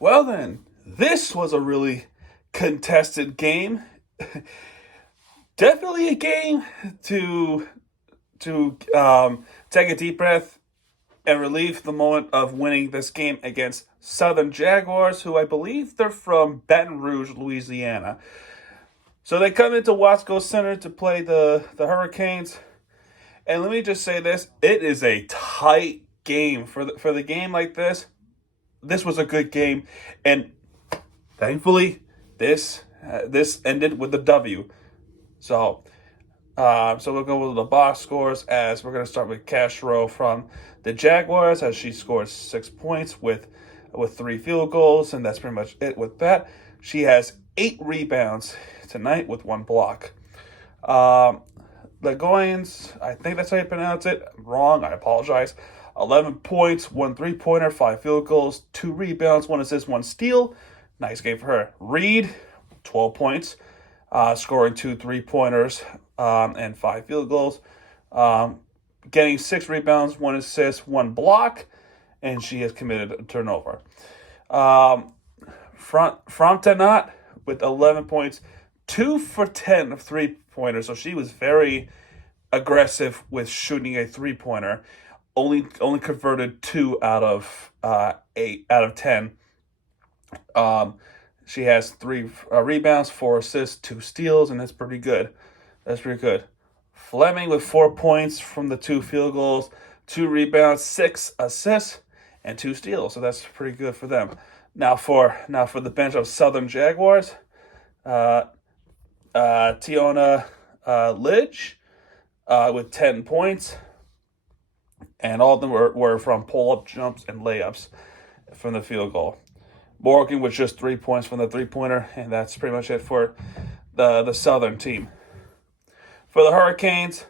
Well then, this was a really contested game. Definitely a game to take a deep breath and relieve the moment of winning this game against Southern Jaguars, who I believe they're from Baton Rouge, Louisiana. So they come into Wasco Center to play the Hurricanes. And let me just say this, it is a tight game. For the game like this was a good game. And thankfully, this ended with a W. So we'll go with the box scores as we're going to start with Castro from the Jaguars as she scores 6 points with 3 field goals, and that's pretty much it with that. She has 8 rebounds tonight with 1 block. Legoins, I think that's how you pronounce it. I'm wrong, I apologize. 11 points, 1 3-pointer, 5 field goals, 2 rebounds, 1 assist, 1 steal. Nice game for her. Reed, 12 points, scoring 2 3-pointers and 5 field goals. Getting 6 rebounds, 1 assist, 1 block, and she has committed a turnover. Frontenot with 11 points, 2 for 10 of 3-pointers. So she was very aggressive with shooting a 3-pointer. Only converted 2 out of 8 out of 10. She has 3 rebounds, 4 assists, 2 steals, and that's pretty good. Fleming with 4 points from the 2 field goals, 2 rebounds, 6 assists, and 2 steals. So that's pretty good for them. Now for the bench of Southern Jaguars, Tiona Lidge with 10 points, and all of them were from pull-up jumps and layups from the field goal. Morgan with just 3 points from the 3-pointer, and that's pretty much it for the Southern team. For the Hurricanes,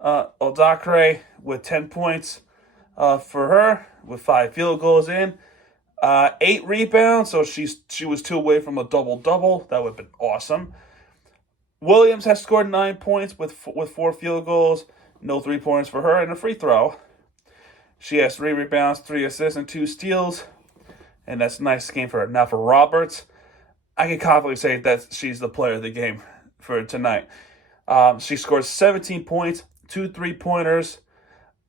Odakre with 10 points for her, with 5 field goals in. 8 rebounds, so she was 2 away from a double-double. That would have been awesome. Williams has scored 9 points with 4 field goals, no 3-pointers for her, and a free throw. She has 3 rebounds, 3 assists, and 2 steals, and that's a nice game for her. Now for Roberts, I can confidently say that she's the player of the game for tonight. She scores 17 points, 2 3-pointers,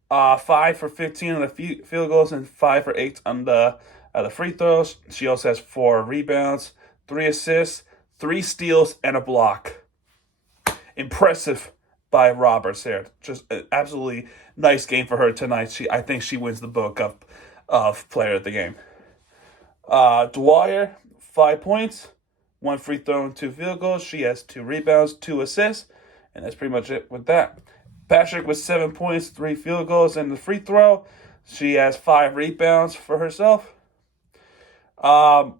5 for 15 on the field goals, and 5 for 8 on the free throws. She also has 4 rebounds, 3 assists, 3 steals, and a block. Impressive by Roberts there. Just an absolutely nice game for her tonight. I think she wins the book of player of the game. Dwyer, 5 points, 1 free throw and 2 field goals. She has 2 rebounds, 2 assists, and that's pretty much it with that. Patrick with 7 points, 3 field goals, and the free throw. She has 5 rebounds for herself. Now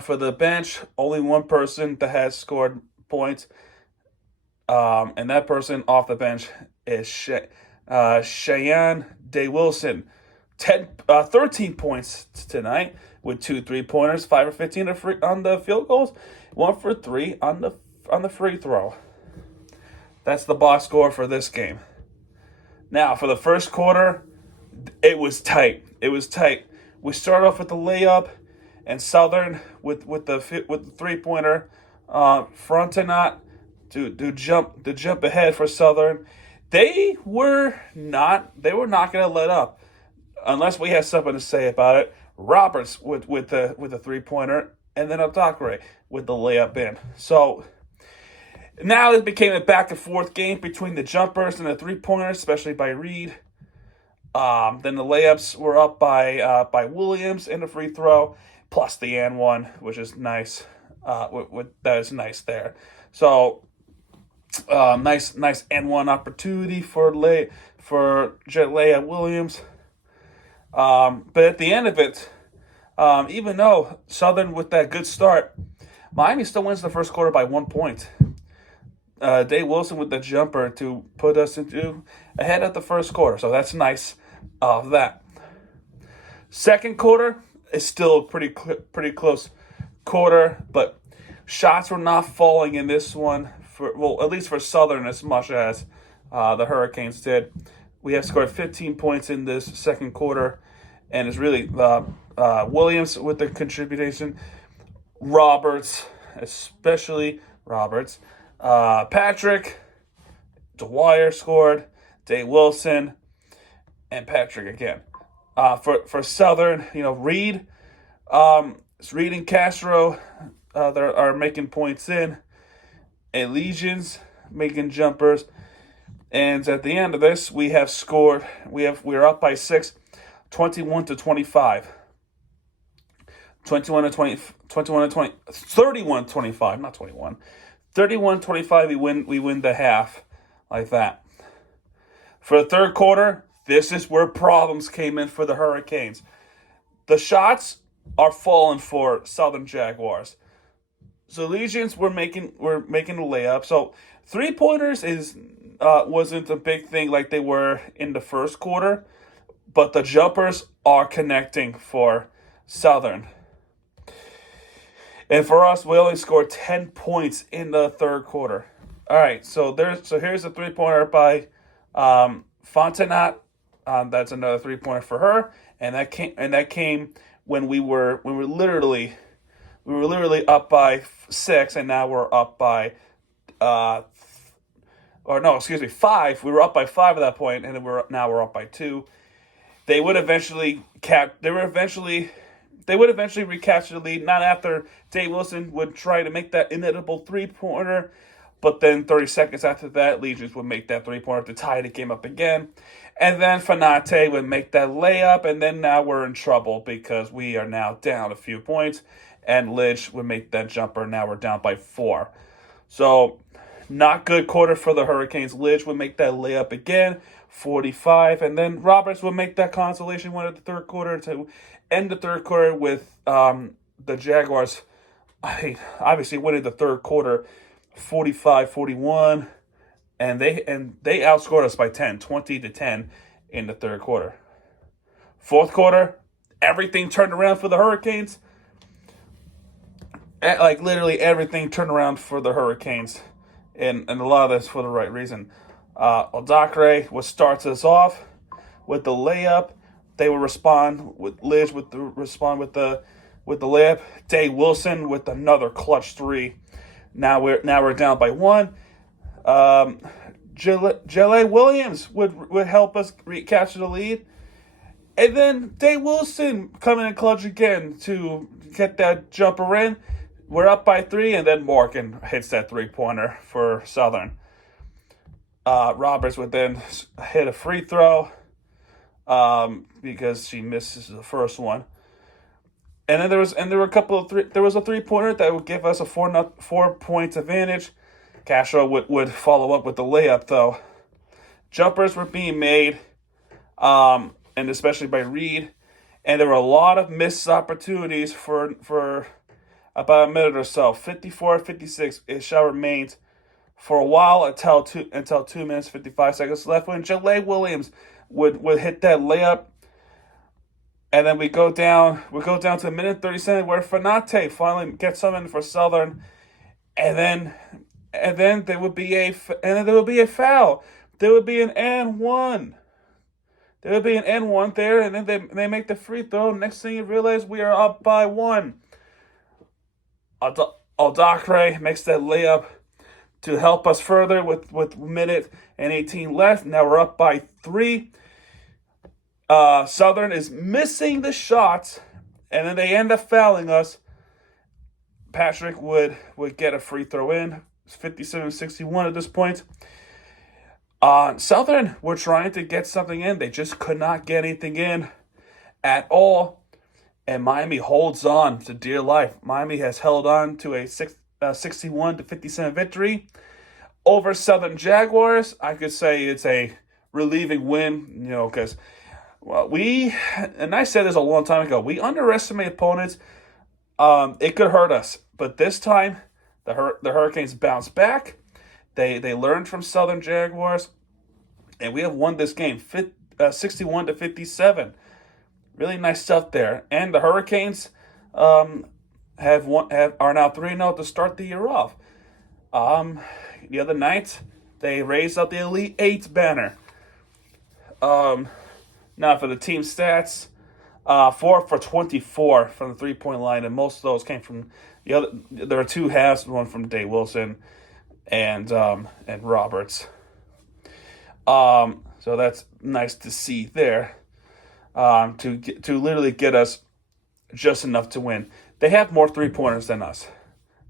for the bench, only one person that has scored points, and that person off the bench is Cheyenne Day Wilson. 13 points tonight with 2 3-pointers, 5 for 15 on the field goals, 1 for 3 on the free throw. That's the box score for this game. Now for the first quarter, it was tight. We start off with the layup, and Southern with the 3-pointer, Frontenot to jump ahead for Southern. They were not going to let up unless we had something to say about it. Roberts with the 3-pointer, and then Odakre with the layup in. So now it became a back and forth game between the jumpers and the 3-pointers, especially by Reed. Then the layups were up by Williams in the free throw, plus the and one, which is nice. That is nice there. So nice and one opportunity for Jetlea Williams. But at the end of it, even though Southern with that good start, Miami still wins the first quarter by 1 point. Dave Wilson with the jumper to put us into ahead of the first quarter. So that's nice of that. Second quarter is still pretty close quarter, but shots were not falling in this one, at least for Southern as much as the Hurricanes did. We have scored 15 points in this second quarter, and it's really Williams with the contribution. Roberts, especially Roberts. Patrick, Dwyer scored. Day Wilson, and Patrick again. For Southern, Reed, Reed and Castro, that are making points in, and Legions making jumpers. And at the end of this, we have scored. We're up by 6, 21-25. 31-25, not 21. 31-25, we win the half like that. For the third quarter, this is where problems came in for the Hurricanes. The shots are falling for Southern Jaguars. So Legions were making a layup. So 3-pointers wasn't a big thing like they were in the first quarter, but the jumpers are connecting for Southern. And for us, we only scored 10 points in the third quarter. All right, so here's a 3-pointer by Fontenot. That's another 3-pointer for her, and that came when we were literally up by 6, and now we're up by 5. We were up by 5 at that point, and then we're up by 2. They would eventually recapture the lead. Not after Dave Wilson would try to make that inevitable 3-pointer, but then 30 seconds after that, Legions would make that 3-pointer to tie the game up again. And then Fanate would make that layup, and then now we're in trouble because we are now down a few points, and Lidge would make that jumper. Now we're down by 4. So, not good quarter for the Hurricanes. Lidge would make that layup again, 45, and then Roberts would make that consolation win at the third quarter to end the third quarter with the Jaguars, obviously winning the third quarter 45-41, and they outscored us by 10, 20-10 in the third quarter. Fourth quarter, everything turned around for the Hurricanes. Like literally everything turned around for the Hurricanes, and a lot of this for the right reason. Odakre starts us off with the layup. They will respond with Liz with the layup. Day Wilson with another clutch 3. Now we're down by 1. Jelle Williams would help us recapture the lead, and then Day Wilson coming in clutch again to get that jumper in. We're up by 3, and then Morgan hits that 3-pointer for Southern. Roberts would then hit a free throw because she misses the first one. And then there was a 3-pointer that would give us a 4-point advantage. Castro would follow up with the layup though. Jumpers were being made, and especially by Reed, and there were a lot of missed opportunities for about a minute or so. 54-56 it shall remain for a while until 2 minutes 55 seconds left when Jelle Williams would hit that layup. And then we go down to a minute 37 where Fanate finally gets something for Southern, and then there would be a foul. There would be an N1. There would be an N1 there, and then they make the free throw. Next thing you realize, we are up by 1. Aldakre makes that layup to help us further with minute and 18 left. Now we're up by 3. Southern is missing the shots, and then they end up fouling us. Patrick would get a free throw in. It's 57-61 at this point. Southern were trying to get something in. They just could not get anything in at all. And Miami holds on to dear life. Miami has held on to a 61-57 victory over Southern Jaguars. I could say it's a relieving win, because and I said this a long time ago, we underestimate opponents. It could hurt us, but this time the Hurricanes bounced back. They learned from Southern Jaguars, and we have won this game 61-57. Really nice stuff there. And the Hurricanes are now 3-0 to start the year off. The other night they raised up the Elite 8 banner. Now for the team stats, 4 for 24 from the 3-point line, and most of those came from the other. There were 2 halves, one from Dave Wilson and Roberts. So that's nice to see there. To literally get us just enough to win. They have more 3-pointers than us.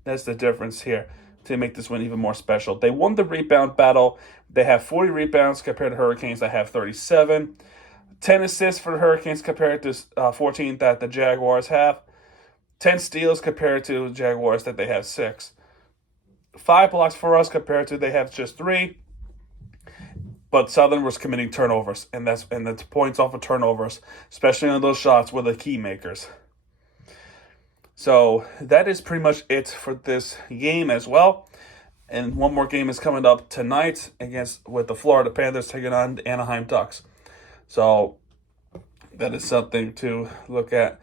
That's the difference here to make this win even more special. They won the rebound battle. They have 40 rebounds compared to Hurricanes that have 37. 10 assists for the Hurricanes compared to 14 that the Jaguars have. 10 steals compared to the Jaguars that they have 6. 5 blocks for us compared to they have just 3. But Southern was committing turnovers, and that's points off of turnovers, especially on those shots were the key makers. So that is pretty much it for this game as well. And one more game is coming up tonight with the Florida Panthers taking on the Anaheim Ducks. So that is something to look at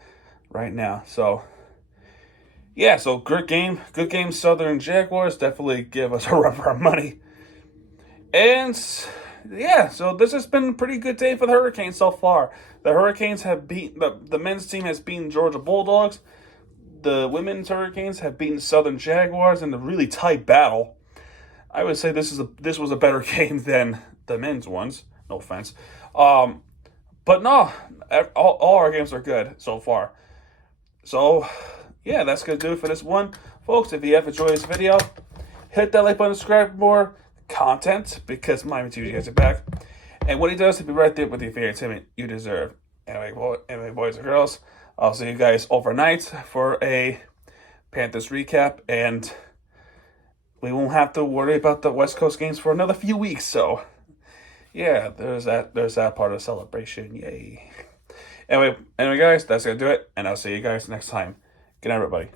right now. So yeah, so good game. Good game, Southern Jaguars. Definitely give us a run for our money. And yeah, so this has been a pretty good day for the Hurricanes so far. The Hurricanes have the men's team has beaten Georgia Bulldogs. The women's Hurricanes have beaten Southern Jaguars in a really tight battle. I would say this was a better game than the men's ones. No offense. But no, all our games are good so far. So, yeah, that's going to do it for this one. Folks, if you have enjoyed this video, hit that like button, subscribe for more content, because Miami Tuesday has it back. And what he does, he'll be right there with the entertainment you deserve. Anyway, boys and girls, I'll see you guys overnight for a Panthers recap, and we won't have to worry about the West Coast games for another few weeks. So, yeah, there's that part of the celebration. Yay. Anyway, guys, that's going to do it, and I'll see you guys next time. Good night, everybody.